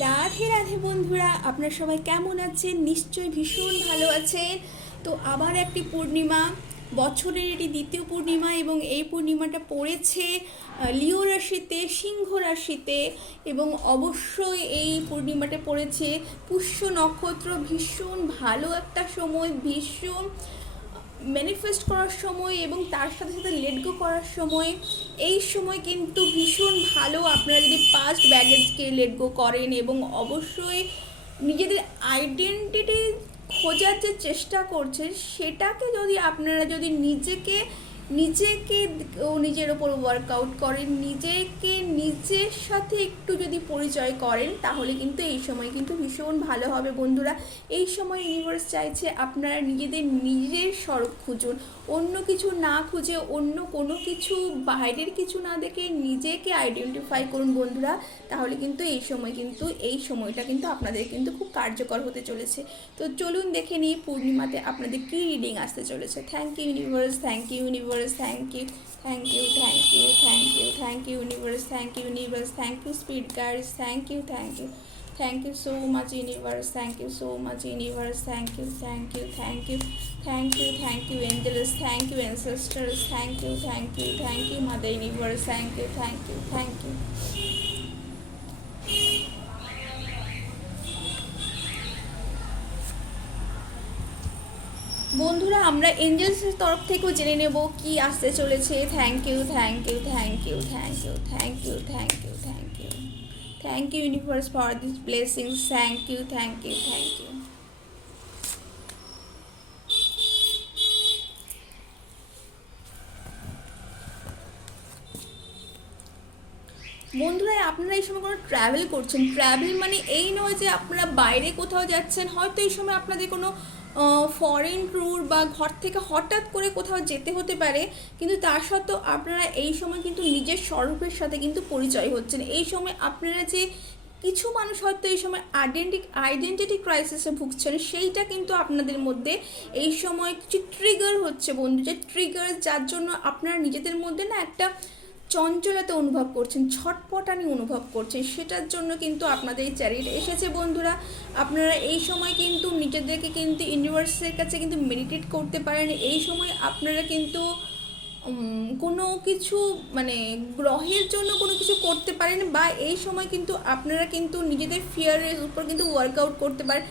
রাধে রাধে বন্ধুরা, আপনারা সবাই কেমন আছেন? নিশ্চয়ই ভীষণ ভালো আছেন। তো আবার একটি পূর্ণিমা, বছরের এটি দ্বিতীয় পূর্ণিমা, এবং এই পূর্ণিমাটা পড়েছে লিও রাশিতে, সিংহ রাশিতে। এবং অবশ্যই এই পূর্ণিমাটা পড়েছে পুষ্য নক্ষত্র। ভীষণ ভালো একটা সময়, ভীষণ ম্যানিফেস্ট করার সময় এবং তার সাথে সাথে লেট গো করার সময়। এই সময় কিন্তু ভীষণ ভালো, আপনারা যদি পাস্ট ব্যাগেজকে লেট গো করেন এবং অবশ্যই নিজেদের আইডেন্টিটি খোঁজার যে চেষ্টা করছে সেটাকে যদি আপনারা যদি নিজেকে নিজেকে নিজের ওপর ওয়ার্কআউট করেন, নিজেকে নিজের সাথে একটু যদি পরিচয় করেন, তাহলে কিন্তু এই সময় কিন্তু ভীষণ ভালো হবে বন্ধুরা। এই সময় ইউনিভার্স চাইছে আপনারা নিজের স্বরূপ খুঁজুন, অন্য কিছু না খুঁজে, অন্য কোনো কিছু বাইরের কিছু না দেখে নিজেকে আইডেন্টিফাই করুন বন্ধুরা। তাহলে কিন্তু এই সময়টা কিন্তু আপনাদের কিন্তু খুব কার্যকর হতে চলেছে। তো চলুন দেখে নিই পূর্ণিমাতে আপনাদের কী রিডিং আসতে চলেছে। Thank you universe, thank you universe, thank you, thank you, thank you, thank you, thank you universe, thank you universe, thank you spirit guides, thank you, thank you, thank you so much universe, thank you so much universe, thank you, thank you, thank you, thank you, thank you angels, thank you ancestors, thank you, thank you, thank you mother universe, thank you, thank you, thank you। বন্ধুরা, আমরা এঞ্জেলসের তরফ থেকেও জেনে নেব কি আসতে চলেছে। Thank you, thank you, thank you, thank you, thank you, thank you, thank you, thank you universe for this blessings, thank you, thank you, thank you. বন্ধুরা, আপনারা এই সময় কোনো ট্রাভেল করছেন, ট্রাভেল মানে এই নয় যে আপনারা বাইরে কোথাও যাচ্ছেন। হয়তো এই সময় আপনাদের কোনো ফরেন ট্যুর বা ঘর থেকে হঠাৎ করে কোথাও যেতে হতে পারে, কিন্তু তার সত্ত্বেও আপনারা এই সময় কিন্তু নিজের স্বরূপের সাথে কিন্তু পরিচয় হচ্ছেন। এই সময় আপনারা যে কিছু মানুষ হয়তো এই সময় আইডেন্টিটি ক্রাইসিসে ভুগছেন, সেইটা কিন্তু আপনাদের মধ্যে এই সময় কিছু ট্রিগার হচ্ছে বন্ধু, যে ট্রিগার যার জন্য আপনারা নিজেদের মধ্যে না একটা চঞ্চলতা অনুভব করছেন, ছটপটানি অনুভব করছেন, সেটার জন্য কিন্তু আপনাদের এই চ্যারিট এসেছে বন্ধুরা। আপনারা এই সময় কিন্তু নিজেদেরকে কিন্তু ইউনিভার্সের কাছে কিন্তু মেডিটেট করতে পারেন। এই সময় আপনারা কিন্তু কোনো কিছু মানে গ্রহের জন্য কোনো কিছু করতে পারেন, বা এই সময় কিন্তু আপনারা কিন্তু নিজেদের ফিয়ারের উপর কিন্তু ওয়ার্কআউট করতে পারেন,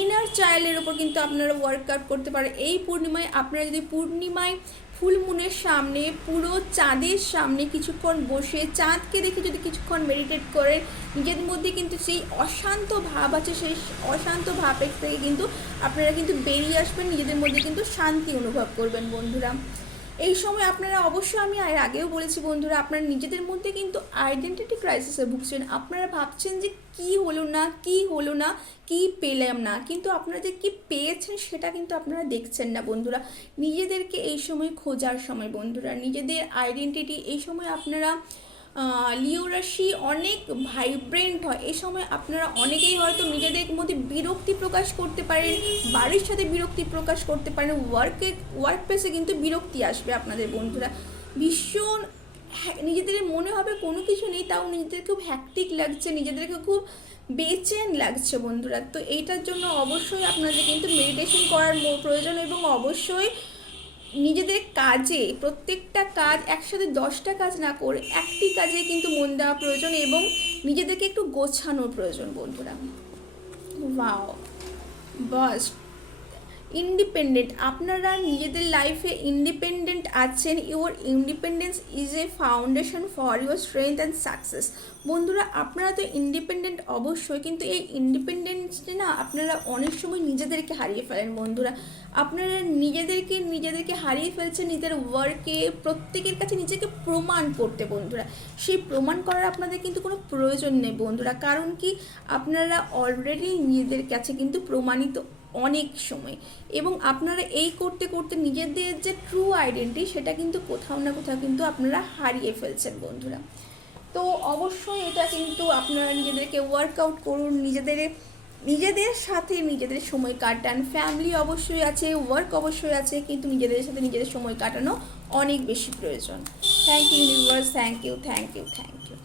ইনার চাইল্ডের উপর কিন্তু আপনারা ওয়ার্কআউট করতে পারেন। এই পূর্ণিমায় আপনারা যদি ফুল মুনের সামনে, পুরো চাঁদের সামনে কিছুক্ষণ বসে চাঁদকে দেখে যদি কিছুক্ষণ মেডিটেট করেন, নিজের মধ্যে কিন্তু সেই অশান্ত ভাব আছে, সেই অশান্ত ভাবের থেকে কিন্তু আপনারা কিন্তু বেরিয়ে আসবেন, নিজেদের মধ্যে কিন্তু শান্তি অনুভব করবেন বন্ধুরা। এই সময় আপনারা অবশ্যই, আমি এর আগেও বলেছি বন্ধুরা, আপনারা নিজেদের মধ্যে কিন্তু আইডেন্টিটি ক্রাইসিসে ভুগছেন। আপনারা ভাবছেন যে কি হলো না, কি পেলাম না, কিন্তু আপনারা যে কি পেয়েছেন সেটা কিন্তু আপনারা দেখছেন না বন্ধুরা। নিজেদেরকে এই সময় খোঁজার সময় বন্ধুরা, নিজেদের আইডেন্টিটি এই সময় আপনারা লিও রাশি অনেক ভাইব্রেন্ট হয়। এই সময় আপনারা অনেকেই হয়তো নিজেদের মধ্যে বিরক্তি প্রকাশ করতে পারেন, বাড়ির সাথে বিরক্তি প্রকাশ করতে পারেন, ওয়ার্ক প্লেসে কিন্তু বিরক্তি আসবে আপনাদের বন্ধুরা। ভীষণ নিজেদের মনে হবে কোনো কিছু নেই, তাও নিজেদের খুব হ্যাকটিক লাগছে, নিজেদেরকে খুব বেচেন লাগছে বন্ধুরা। তো এইটার জন্য অবশ্যই আপনাদের কিন্তু মেডিটেশন করার প্রয়োজন, এবং অবশ্যই নিজেদের কাজে, প্রত্যেকটা কাজ একসাথে 10টা কাজ না করে একটি কাজে কিন্তু মন দেওয়া প্রয়োজন, এবং নিজেদেরকে একটু গোছানোর প্রয়োজন বন্ধুরা। ওয়াও, বাস ইন্ডিপেন্ডেন্ট, আপনারা নিজেদের লাইফে ইন্ডিপেন্ডেন্ট আছেন। Your independence is a foundation for your strength and success. বন্ধুরা, আপনারা তো ইন্ডিপেন্ডেন্ট অবশ্যই, কিন্তু এই ইন্ডিপেন্ডেন্সে না আপনারা অনেক সময় নিজেদেরকে হারিয়ে ফেলেন বন্ধুরা। আপনারা নিজেদেরকে হারিয়ে ফেলছেন নিজেদের ওয়ার্কে, প্রত্যেকের কাছে নিজেকে প্রমাণ করতে বন্ধুরা। সেই প্রমাণ করার আপনাদের কিন্তু কোনো প্রয়োজন নেই বন্ধুরা, কারণ কি আপনারা অলরেডি নিজেদের কাছে কিন্তু প্রমাণিত অনেক সময়, এবং আপনারা এই করতে করতে নিজেদের যে ট্রু আইডেন্টিটি সেটা কিন্তু কোথাও না কোথাও কিন্তু আপনারা হারিয়ে ফেলছেন বন্ধুরা। তো অবশ্যই এটা কিন্তু আপনারা নিজেদেরকে ওয়ার্কআউট করুন, নিজেদের সাথে নিজেদের সময় কাটান। ফ্যামিলি অবশ্যই আছে, ওয়ার্ক অবশ্যই আছে, কিন্তু নিজেদের সাথে নিজেদের সময় কাটানো অনেক বেশি প্রয়োজন। Thank you universe, thank you, thank you, thank you.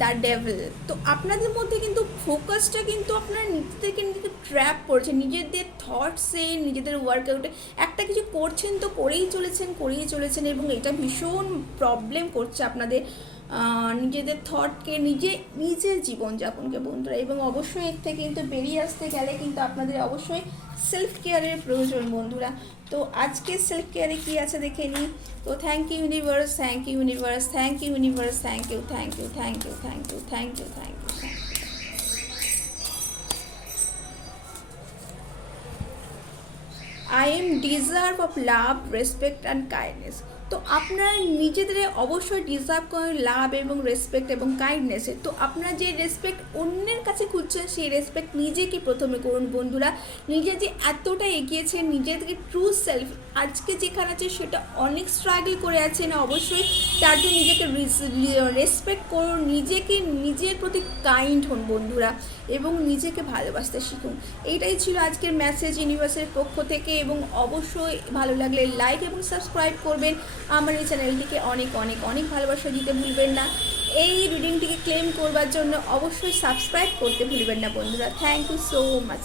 The devil. তো আপনাদের মধ্যে কিন্তু ফোকাসটা কিন্তু আপনারা নিজেদেরকে নিজেকে ট্র্যাপ করছেন, নিজেদের থটসে, নিজেদের ওয়ার্কআউটে একটা কিছু করছেন তো করেই চলেছেন এবং এটা ভীষণ প্রবলেম করছে আপনাদের নিজেদের থটকে, নিজের জীবনযাপনকে বন্ধুরা। এবং অবশ্যই এর থেকে কিন্তু বেরিয়ে আসতে গেলে কিন্তু আপনাদের অবশ্যই সেলফ কেয়ারের প্রয়োজন বন্ধুরা। তো আজকে সেলফ কেয়ারে কী আছে দেখে নিই। তো thank you universe, thank you universe, thank you universe, thank you, thank you, thank you, thank you, thank you, thank you, thank you. I am deserve of love, respect and kindness. তো আপনারা নিজেদের অবশ্যই deserve করেন লাভ এবং respect এবং কাইন্ডনেসের। তো আপনারা যে রেসপেক্ট অন্যের কাছে খুঁজছেন সেই রেসপেক্ট নিজেকে প্রথমে করুন বন্ধুরা। নিজে যে এতটা এগিয়েছেন, নিজের থেকে ট্রু সেলফ আজকে যেখানে আছে সেটা অনেক স্ট্রাগল করে আছেন, অবশ্যই তার জন্য নিজেকে রেসপেক্ট করুন, নিজেকে নিজের প্রতি কাইন্ড হন বন্ধুরা এবং নিজেকে ভালোবাসতে শিখুন। এইটাই ছিল আজকের মেসেজ ইউনিভার্সের পক্ষ থেকে। এবং অবশ্যই ভালো লাগলে লাইক এবং সাবস্ক্রাইব করবেন। আমার এই চ্যানেলটিকে অনেক অনেক অনেক ভালোবাসা দিতে ভুলবেন না। এই রিডিংটিকে ক্লেম করবার জন্য অবশ্যই সাবস্ক্রাইব করতে ভুলবেন না বন্ধুরা। Thank you so much.